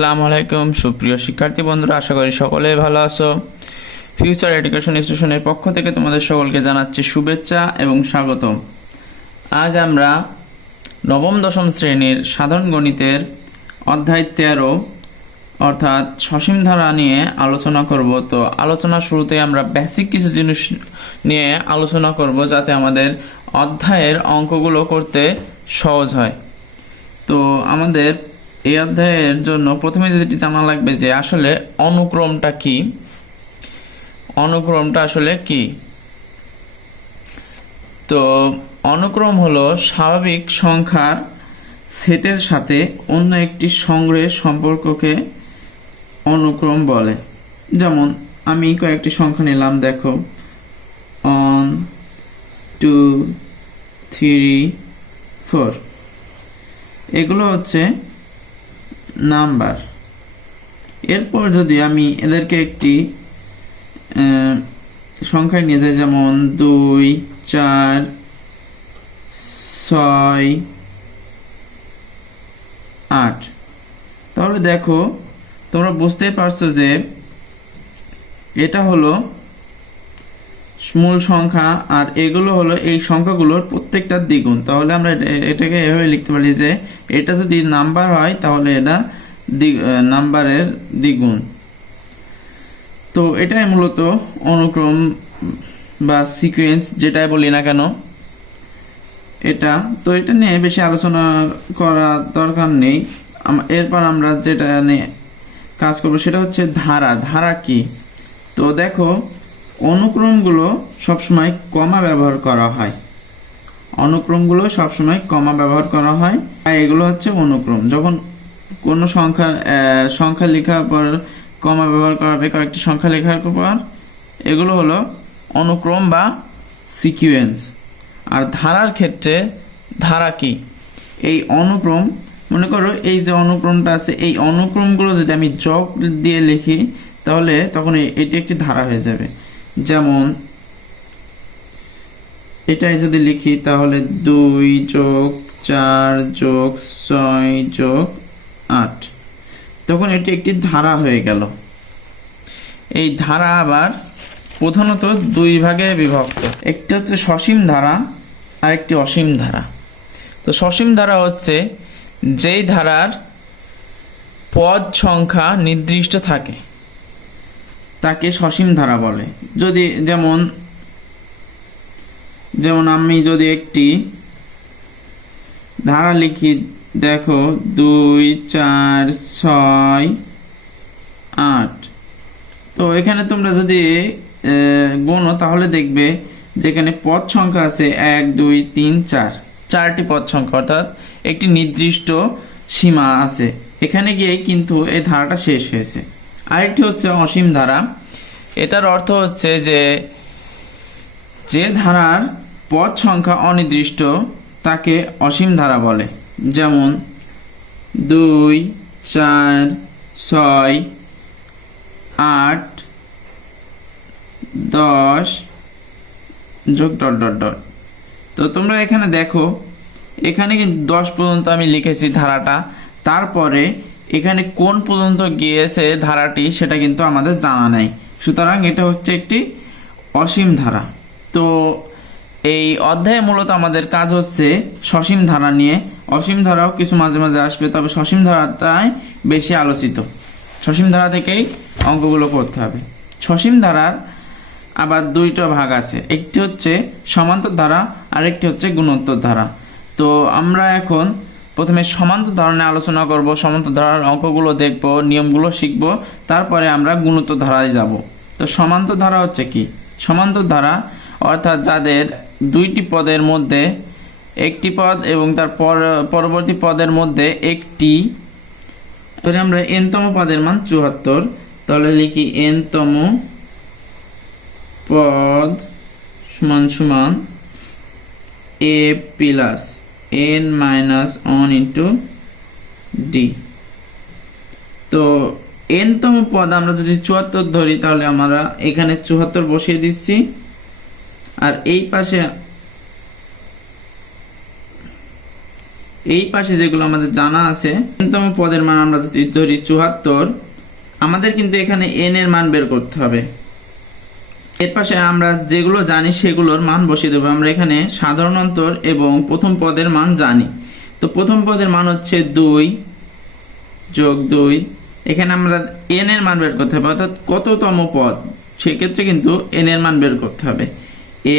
আসসালামু আলাইকুম। সুপ্রিয় শিক্ষার্থী বন্ধুরা, আশা করি সকলে ভালো আছো। ফিউচার এডুকেশন স্টেশনের পক্ষ থেকে তোমাদের সকলকে জানাচ্ছি শুভেচ্ছা এবং স্বাগতম। আজ আমরা নবম, দশম শ্রেণির সাধারণ গণিতের অধ্যায় তেরো, অর্থাৎ সসীম ধারা নিয়ে আলোচনা করব। তো আলোচনা শুরুতে আমরা বেসিক কিছু জিনিস নিয়ে আলোচনা করব যাতে আমাদের অধ্যায়ের অঙ্কগুলো করতে সহজ হয়। তো আমাদের এই অধ্যায়ের জন্য প্রথমে যেটি জানা লাগবে যে আসলে অনুক্রমটা কি? অনুক্রমটা আসলে কি? তো অনুক্রম হলো স্বাভাবিক সংখ্যার সেটের সাথে অন্য একটি সংগ্রহের সম্পর্ককে অনুক্রম বলে। যেমন, আমি কয়েকটি সংখ্যা নিলাম, দেখো। One, two, three, four. এগুলো হচ্ছে নাম্বার। এরপর যদি আমি এদেরকে একটি সংখ্যায় নিয়ে যাই, যেমন দুই, চার, ছয়, আট। তাহলে দেখো, তোমরা বুঝতেই পারছ যে এটা হলো মূল সংখ্যা, আর এগুলো হলো এই সংখ্যাগুলোর প্রত্যেকটার দ্বিগুণ। তাহলে আমরা এটাকে এভাবে লিখতে পারি যে, এটা যদি নাম্বার হয়, তাহলে এটা নাম্বারের দ্বিগুণ। তো এটাই মূলত অনুক্রম বা সিকোয়েন্স যেটাই বলি না কেন, এটা। তো এটা নিয়ে বেশি আলোচনা করা দরকার নেই। এরপর আমরা যেটা নিয়ে কাজ করব, সেটা হচ্ছে ধারা। ধারা কি? তো দেখো অনুক্রমগুলো সবসময় কমা ব্যবহার করা হয়। অনুক্রমগুলো সবসময় কমা ব্যবহার করা হয়। আর এগুলো হচ্ছে অনুক্রম। যখন কোনো সংখ্যা সংখ্যা লেখার পর, কমা ব্যবহার করা হবে, কয়েকটি সংখ্যা লেখার পর, এগুলো হলো অনুক্রম বা সিকুয়েন্স। আর ধারার ক্ষেত্রে ধারা কি? এই অনুক্রম, মনে করো এই যে অনুক্রমটা আছে, এই অনুক্রমগুলো যদি আমি যোগ দিয়ে লিখি, তাহলে তখন এটি একটি ধারা হয়ে যাবে। যেমন, এটাই যদি লিখি তাহলে দুই যোগ চার যোগ ছয় যোগ আট। তখন এটি একটি ধারা হয়ে গেল। এই ধারা আবার প্রধানত দুই ভাগে বিভক্ত। একটি হচ্ছে সসীম ধারা আর একটি অসীম ধারা। তো সসীম ধারা হচ্ছে যেই ধারার পদ সংখ্যা নির্দিষ্ট থাকে। তাকে সসীম ধারা বলে। যদি যেমন যেমন আমি যদি একটি ধারা লিখি, দেখো, দুই, চার, ছয়, আট। তো এখানে তোমরা যদি গুণো তাহলে দেখবে যেখানে পদ সংখ্যা আছে এক, দুই, তিন, চার। চারটি পদ সংখ্যা, অর্থাৎ একটি নির্দিষ্ট সীমা আছে। এখানে গিয়ে কিন্তু এই ধারাটা শেষ হয়েছে। আরেকটি হচ্ছে অসীম ধারা। এটার অর্থ হচ্ছে যে যে ধারার পদ সংখ্যা অনির্দিষ্ট, তাকে অসীম ধারা বলে। যেমন দুই, চার, ছয়, আট, দশ, যোগ ডট ডট ডট। তো তোমরা এখানে দেখো, এখানে কিন্তু দশ পর্যন্ত আমি লিখেছি ধারাটা। তারপরে এখানে কোন পর্যন্ত গিয়েছে ধারাটি সেটা কিন্তু আমাদের জানা নেই। সুতরাং এটা হচ্ছে একটি অসীম ধারা। তো এই অধ্যায়ে মূলত আমাদের কাজ হচ্ছে সসীম ধারা নিয়ে। অসীম ধারাও কিছু মাঝে মাঝে আসবে, তবে সসীম ধারাটাই বেশি আলোচিত। সসীম ধারা থেকেই অঙ্কগুলো করতে হবে। সসীম ধারার আবার দুইটা ভাগ আছে, একটি হচ্ছে সমান্তর ধারা আরেকটি হচ্ছে গুণোত্তর ধারা। তো আমরা এখন প্রথমে সমান্তর ধারা নিয়ে আলোচনা করব সমান্তর ধারার অঙ্কগুলো দেখব, নিয়মগুলো শিখব, তারপরে আমরা গুণোত্তর ধারায় যাব। তো সমান্তর ধারা হচ্ছে কি? সমান্তর ধারা অর্থাৎ যাদের দুইটি পদের মধ্যে একটি পদ এবং তার পর- পরবর্তী পদের মধ্যে একটি ধরে আমরা এনতম পদের মান চুয়াত্তর, তাহলে লিখি এনতম পদ সমান সমান a plus n minus one into d তো এনতম পদ আমরা যদি চুয়াত্তর ধরি, তাহলে আমরা এখানে চুয়াত্তর বসিয়ে দিচ্ছি। আর এই পাশে এই পাশে যেগুলো আমাদের জানা আছে তম পদের মান আমরা যদি ধরি চুয়াত্তর, আমাদের কিন্তু এখানে এন এর মান বের করতে হবে। এর পাশে আমরা যেগুলো জানি সেগুলোর মান বসিয়ে দেবো। আমরা এখানে সাধারণ অন্তর এবং প্রথম পদের মান জানি। তো প্রথম পদের মান হচ্ছে দুই যোগ দুই। এখানে আমরা এন এর মান বের করতে হবে, অর্থাৎ কততম পদ? সেক্ষেত্রে কিন্তু এন এর মান বের করতে হবে।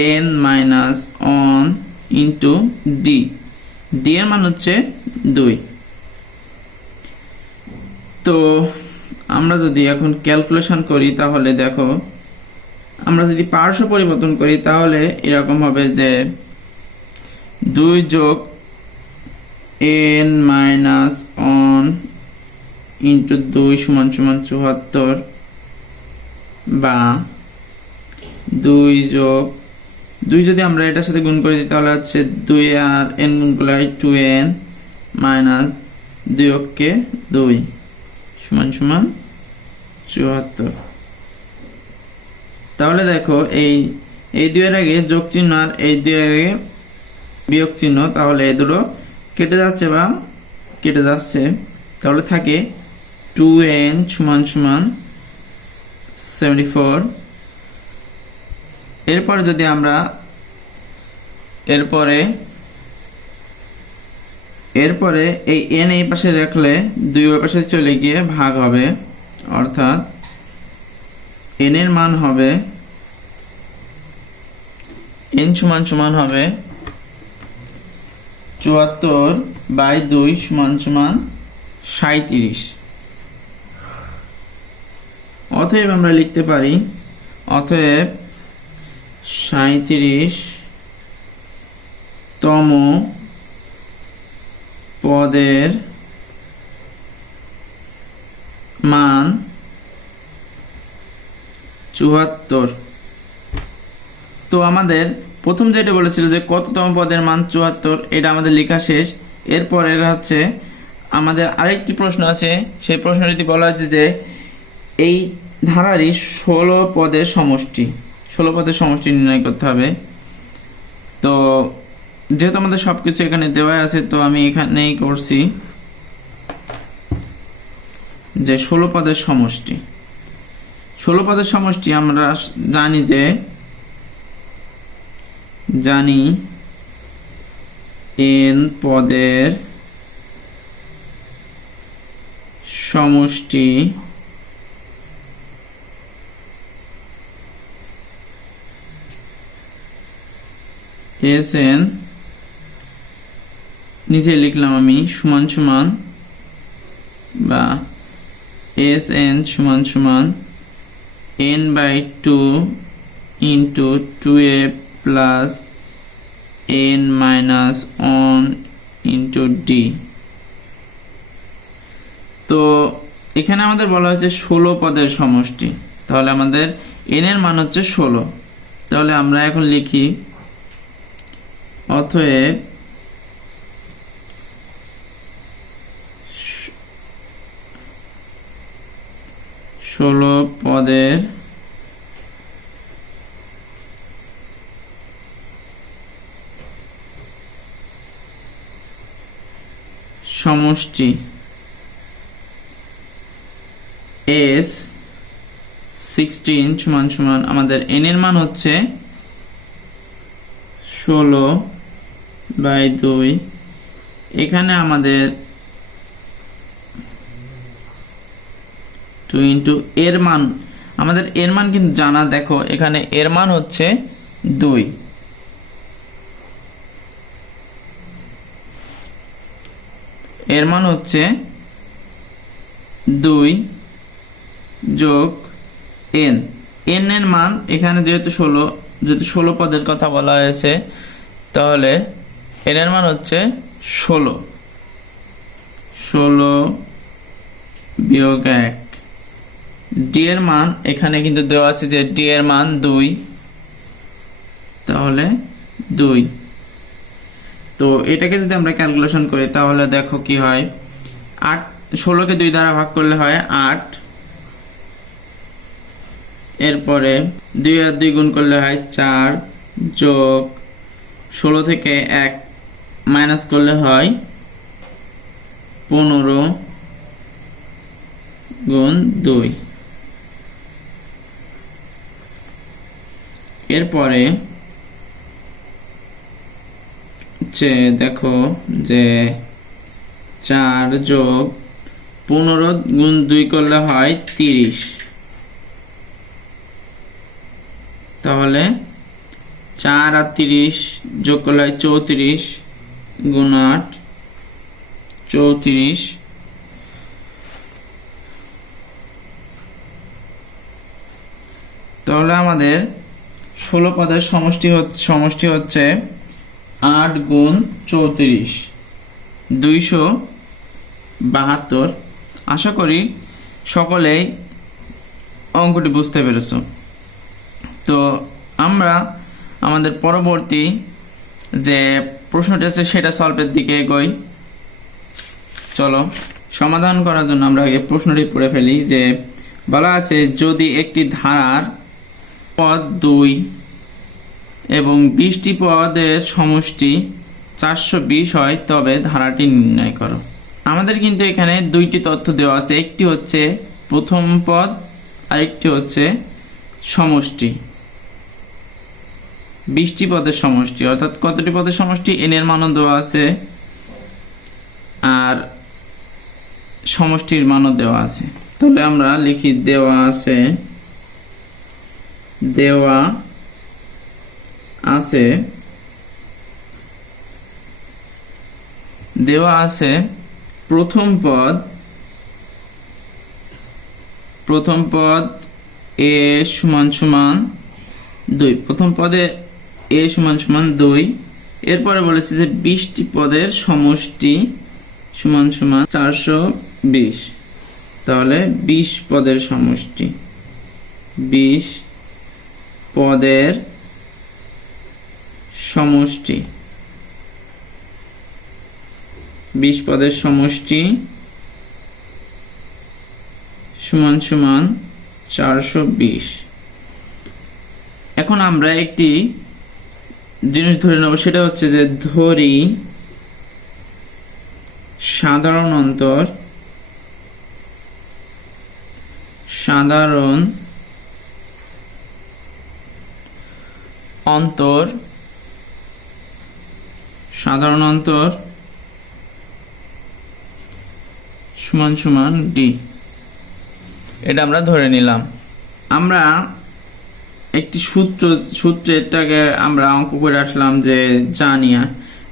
N minus one into d d এর মান হচ্ছে দুই। তো আমরা যদি এখন ক্যালকুলেশন করি, তাহলে দেখো আমরা যদি পার্শ্ব পরিবর্তন করি, তাহলে এরকম হবে যে দুই যোগ এন মাইনাস অন ইন্টু দুই সমান সমান চুয়াত্তর বা দুই যোগ, দুই যদি আমরা এটার সাথে গুণ করে দিই তাহলে হচ্ছে দুই আর এন গুণ করলে হয় টু এন মাইনাস দুই অক্ষে দুই সমান সমান চুয়াত্তর। তাহলে দেখো, এই এই দুয়ের আগে যোগ চিহ্ন আর এই দুয়ের আগে বিয়োগ চিহ্ন, তাহলে এই দুটো কেটে যাচ্ছে বা কেটে যাচ্ছে। তাহলে থাকে টু এন সমান সমান সেভেন্টি ফোর এরপরে যদি আমরা, এরপরে এরপরে এই এন এই পাশে রাখলে দুই ওই পাশে চলে গিয়ে ভাগ হবে, অর্থাৎ এন এর মান হবে এন সমান সমান হবে চুয়াত্তর বাই দুই সমান সমান সাঁত্রিশ অতএব আমরা লিখতে পারি, অতএব সাঁত্রিশ তম পদের মান চুয়াত্তর। তো আমাদের প্রথম যেটা বলেছিল যে কততম পদের মান চুয়াত্তর, এটা আমাদের লেখা শেষ। এরপর এর হচ্ছে, আমাদের আরেকটি প্রশ্ন আছে, সেই প্রশ্নটি বলা হয়েছে যে এই ধারারই ষোলো পদের সমষ্টি, ষোলো পদের সমষ্টি নির্ণয় করতে হবে। তো যেহেতু আমাদের সব কিছু এখানে দেওয়া আছে, তো আমি এখানেই করছি যে ষোলো পদের সমষ্টি। ষোলো পদের সমষ্টি আমরা জানি যে জানি এন পদের সমষ্টি এস এন নিচে লিখলাম আমি, সমান সমান বা এস এন সমান সমান n by two into two a plus n minus one into d তো এখানে আমাদের বলা হয়েছে ষোলো পদের সমষ্টি। তাহলে আমাদের এন এর মান হচ্ছে ষোলো। তাহলে আমরা এখন লিখি, অতএব ষোলো পদের সমষ্টি এস সিক্সটিন সমান সমান আমাদের এন এর মান হচ্ছে ষোলো বাই দুই। এখানে আমাদের টু ইন্টু এর মান, আমাদের এর মান কিন্তু জানা, দেখো, এখানে এর মান হচ্ছে দুই। এর মান হচ্ছে দুই যোগ এন। এন এর মান এখানে যেহেতু ষোলো যেহেতু ষোলো পদের কথা বলা হয়েছে, তাহলে এন এর মান হচ্ছে ষোলো। ষোলো বিয়োগ এক। ডি এর মান এখানে কিন্তু দেওয়া আছে যে ডি এর মান দুই, তাহলে দুই। তো এটাকে যদি আমরা ক্যালকুলেশন করি, তাহলে দেখো কি হয়? আট ষোলোকে দুই দ্বারা ভাগ করলে হয় আট। এরপরে দুই আর দুই গুণ করলে হয় চার যোগ ষোলো থেকে এক মাইনাস করলে হয় পনেরো গুণ দুই। এরপরে হচ্ছে দেখো যে চার যোগ পনেরো গুণ দুই করলে হয় তিরিশ। তাহলে চার আর তিরিশ যোগ করলে হয় চৌত্রিশ গুণ আট, চৌত্রিশ। তাহলে আমাদের ষোলো পদের সমষ্টি হচ্ছে সমষ্টি হচ্ছে আট গুণ চৌত্রিশ। দুইশো বাহাত্তর। আশা করি সকলেই অঙ্কটি বুঝতে পেরেছ। তো আমরা আমাদের পরবর্তী যে প্রশ্নটি আছে সেটা সলভের দিকে এগোই। চলো, সমাধান করার জন্য আমরা আগে প্রশ্নটি পড়ে ফেলি যে, বলা আছে যদি একটি ধারার পদ দুই এবং বিশটি পদের সমষ্টি চারশো বিশ হয়, তবে ধারাটি নির্ণয় করো। আমাদের কিন্তু এখানে দুইটি তথ্য দেওয়া আছে। একটি হচ্ছে প্রথম পদ, আরেকটি হচ্ছে সমষ্টি। বিশটি পদের সমষ্টি, অর্থাৎ কতটি পদের সমষ্টি? এন এর মানও দেওয়া আছে। আর সমষ্টির মানও দেওয়া আছে। তাহলে আমরা লিখি দেওয়া আছে, দেওয়া আছে, দেওয়া আছে প্রথম পদ প্রথম পদ এ সমান সমান দুই, প্রথম পদে এ সমান সমান দুই, এরপরে বলেছে যে বিশটি পদের সমষ্টি সমান সমান চারশো বিশ। তাহলে বিশ পদের সমষ্টি, বিশ পদের সমষ্টি। বিশ পদের সমষ্টি সমান সমান চারশো বিশ। এখন আমরা একটি জিনিস ধরে নেব, সেটা হচ্ছে যে ধরি সাধারণ অন্তর সাধারণ অন্তর সাধারণ অন্তর সমান সমান ডি এটা আমরা ধরে নিলাম। আমরা একটি সূত্র সূত্রটাকে আমরা অঙ্ক করে আসলাম যে জানিয়া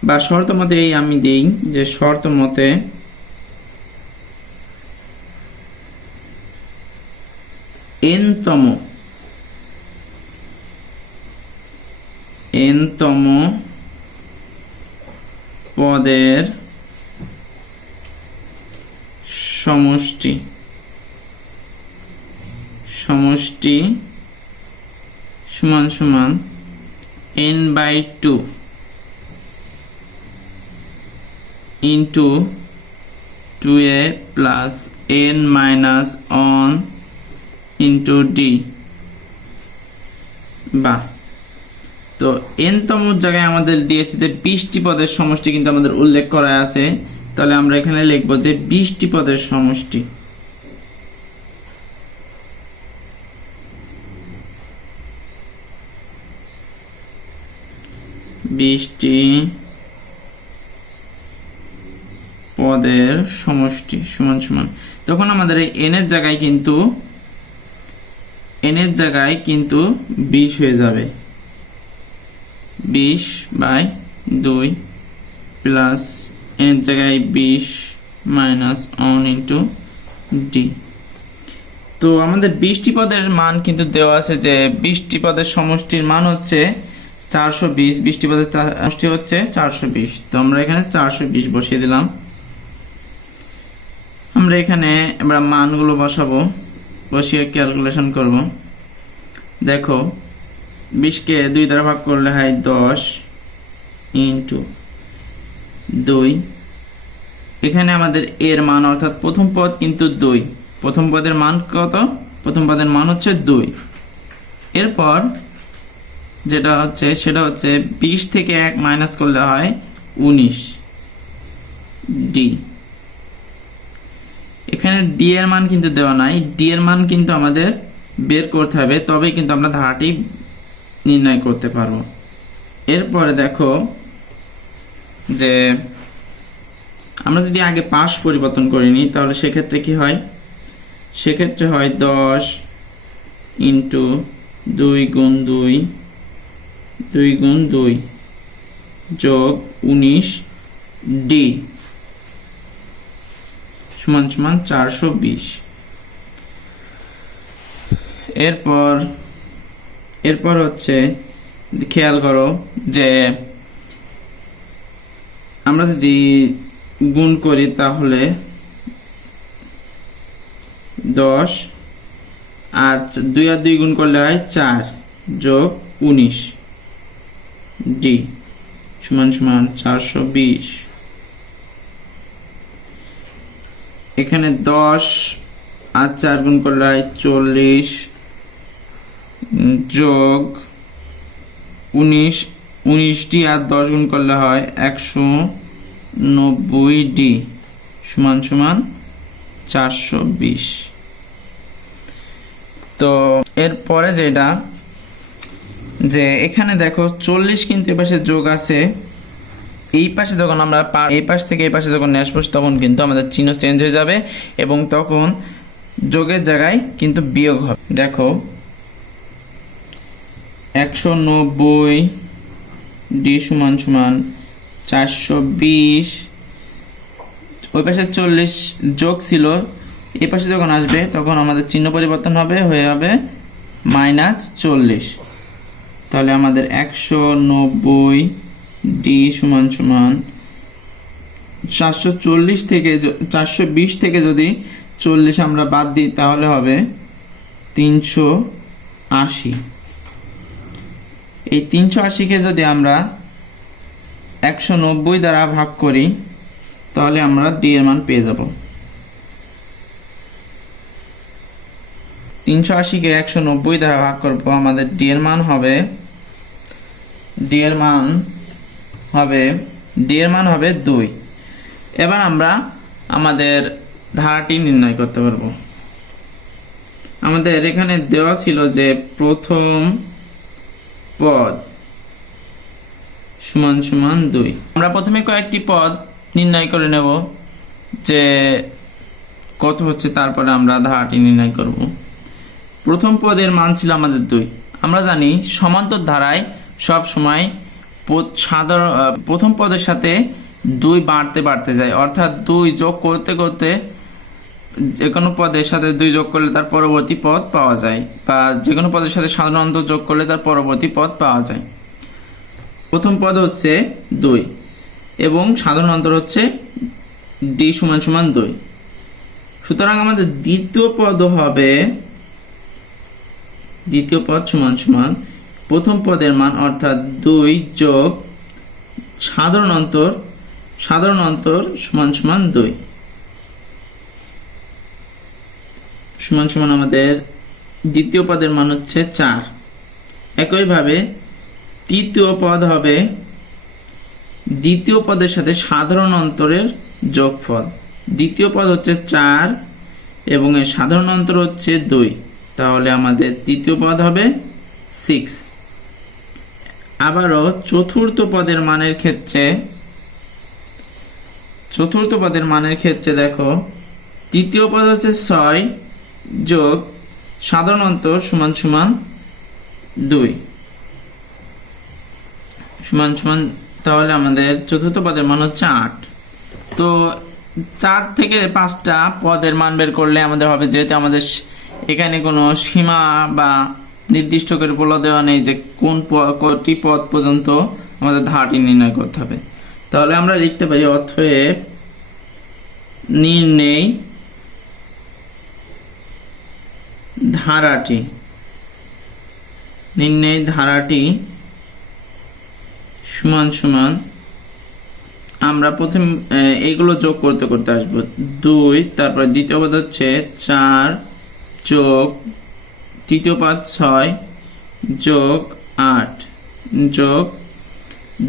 বা শর্ত মতে এই আমি দিই যে শর্ত মতে এনতম এনতম পদের সমষ্টি। সমষ্টি সমান সমান n by two into two a plus n minus one into d বা তো এনতম জায়গায় আমাদের দিয়েছে যে বিশটি পদের সমষ্টি কিন্তু আমাদের উল্লেখ করা আছে। তাহলে আমরা এখানে লিখব যে বিশটি পদের সমষ্টি। বিশটি পদের সমষ্টি সমান সমান। তখন আমাদের এই এনের জায়গায় কিন্তু এনের জায়গায় কিন্তু বিশ হয়ে যাবে। বিশ বাই দুই প্লাস এর জায়গায় বিশ মাইনাস ওয়ান ইন্টু ডি। তো আমাদের বিশটি পদের মান কিন্তু দেওয়া আছে যে বিশটি পদের সমষ্টির মান হচ্ছে চারশো বিশ, বিশটি পদের সমষ্টি হচ্ছে চারশো বিশ। তো আমরা এখানে চারশো বিশ বসিয়ে দিলাম। আমরা এখানে আমরা মানগুলো বসাবো, বসিয়ে ক্যালকুলেশন করব। দেখো বিশকে দুই দ্বারা ভাগ করলে হয় দশ ইন্টু দুই। এখানে আমাদের এর মান, অর্থাৎ প্রথম পদ কিন্তু দুই। প্রথম পদের মান কত? প্রথম পদের মান হচ্ছে দুই। এরপর যেটা হচ্ছে, সেটা হচ্ছে বিশ থেকে এক মাইনাস করলে হয় উনিশ ডি এখানে ডি এর মান কিন্তু দেওয়া নাই। ডি এর মান কিন্তু আমাদের বের করতে হবে, তবেই কিন্তু আমরা ধারাটি নির্ণয় করতে পারব। এরপরে দেখো যে আমরা যদি আগে পাশ পরিবর্তন করে তাহলে সেক্ষেত্রে কি হয়? সেক্ষেত্রে হয় দশ ইন্টু দুই গুণ দুই দুই গুণ দুই যোগ উনিশ ডি সমান সমান চারশো বিশ। এরপর এরপর হচ্ছে খেয়াল করো যে আমরা যদি গুণ করি তাহলে দশ আর দুই আর দুই গুণ করলে হয় চার যোগ উনিশ ডি সমান সমান চারশো বিশ। এখানে দশ আর চার গুণ করলে হয় চল্লিশ যোগ উনিশ, উনিশটি আর দশ গুণ করলে হয় একশো নব্বই ডি সমান সমান চারশো বিশ। তো এরপরে যেটা, যে এখানে দেখো চল্লিশ কিন্তু এপাশে যোগ আছে, এই পাশে যখন আমরা এই পাশ থেকে এই পাশে যখন নিয়ে আসব তখন কিন্তু আমাদের চিহ্ন চেঞ্জ হয়ে যাবে এবং তখন যোগের জায়গায় কিন্তু বিয়োগ হবে। দেখো একশো নব্বই ডি সমান সমান চারশো বিশ। ওই পাশে চল্লিশ যোগ ছিল। এই পাশে যখন আসবে, তখন আমাদের চিহ্ন পরিবর্তন হবে, হয়ে যাবে মাইনাস চল্লিশ। তাহলে আমাদের একশো নব্বই ডি সমান সমান চারশো চল্লিশ থেকে চারশো বিশ থেকে যদি চল্লিশ আমরা বাদ দিই, তাহলে হবে তিনশো আশি। এই তিনশো আশিকে যদি আমরা একশো নব্বই দ্বারা ভাগ করি, তাহলে আমরা ডি এর মান পেয়ে যাব। তিনশো আশিকে একশো নব্বই দ্বারা ভাগ করব, আমাদের ডি এর মান হবে ডি এর মান হবে ডি এর মান হবে দুই। এবার আমরা আমাদের ধারাটি নির্ণয় করতে পারব। আমাদের এখানে দেওয়া ছিল যে প্রথম পদ। সমান সমান দুই। আমরা প্রথমে কয়েকটি পদ নির্ণয় করে নেব, যে কত হচ্ছে, তারপরে আমরা ধারাটি নির্ণয় করব। প্রথম পদের মান ছিল আমাদের দুই। আমরা জানি সমান্তর ধারায় সব সময় সাধারণ প্রথম পদের সাথে দুই বাড়তে বাড়তে যায়। অর্থাৎ দুই যোগ করতে করতে যে কোনো পদের সাথে দুই যোগ করলে তার পরবর্তী পদ পাওয়া যায়, বা যে কোনো পদের সাথে সাধারণ অন্তর যোগ করলে তার পরবর্তী পদ পাওয়া যায়। প্রথম পদ হচ্ছে দুই, এবং সাধারণ অন্তর হচ্ছে ডি সমান সমান দুই। সুতরাং আমাদের দ্বিতীয় পদ হবে, দ্বিতীয় পদ সমান সমান প্রথম পদের মান অর্থাৎ দুই যোগ সাধারণ অন্তর সাধারণ অন্তর সমান সমান দুই। সমান সমান আমাদের দ্বিতীয় পদের মান হচ্ছে চার। একইভাবে তৃতীয় পদ হবে দ্বিতীয় পদের সাথে সাধারণ অন্তরের যোগফল। দ্বিতীয় পদ হচ্ছে চার এবং এর সাধারণ অন্তর হচ্ছে দুই। তাহলে আমাদের তৃতীয় পদ হবে সিক্স আবারও চতুর্থ পদের মানের ক্ষেত্রে, চতুর্থ পদের মানের ক্ষেত্রে দেখো, তৃতীয় পদ হচ্ছে ছয় যোগ সাধারণ অন্তর সমান সমান দুই। সমান সমান তাহলে আমাদের চতুর্থ পদের মান হচ্ছে আট। তো চার থেকে পাঁচটা পদের মান বের করলে আমাদের হবে যেহেতু আমাদের এখানে কোনো সীমা বা নির্দিষ্ট করে বলে দেওয়া নেই যে কোন কটি পদ পর্যন্ত আমাদের ধারাটি নির্ণয় করতে হবে। তাহলে আমরা লিখতে পারি অতএব নির্ণয় ধারাটি। নির্ণয় ধারাটি সমান সমান আমরা প্রথম আহ, এইগুলো যোগ করতে করতে আসব। দুই তারপর দ্বিতীয় পদ হচ্ছে চার যোগ তৃতীয় পদ ছয় যোগ আট যোগ।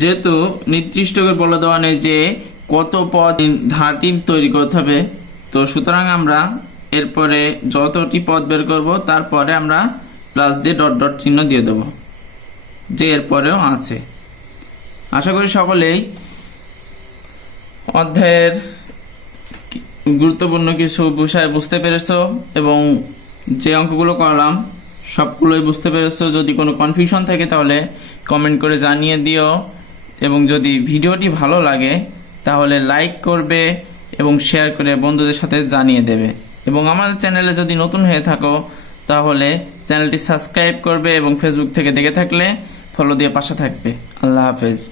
যেহেতু নির্দিষ্ট করে বলে দেওয়া নেই যে কত পদ ধারটি তৈরি করতে হবে তো সুতরাং আমরা এরপরে যতটি পদ বের করব, তারপরে আমরা প্লাস দিয়ে ডট ডট চিহ্ন দিয়ে দেব, যে এরপরেও আছে। আশা করি সকলেই অধ্যায়ের গুরুত্বপূর্ণ কিছু বিষয় বুঝতে পেরেছ এবং যে অঙ্কগুলো করলাম, সবগুলোই বুঝতে পেরেছ। যদি কোনো কনফিউশন থাকে তাহলে কমেন্ট করে জানিয়ে দিও এবং যদি ভিডিওটি ভালো লাগে তাহলে লাইক করবে এবং শেয়ার করে বন্ধুদের সাথে জানিয়ে দেবে। এবং আমাদের চ্যানেলে যদি নতুন হয়ে থাকো, তাহলে চ্যানেলটি সাবস্ক্রাইব করবে এবং ফেসবুক থেকে দেখে থাকলে ফলো দিয়ে পাশে থাকবে। আল্লাহ হাফেজ।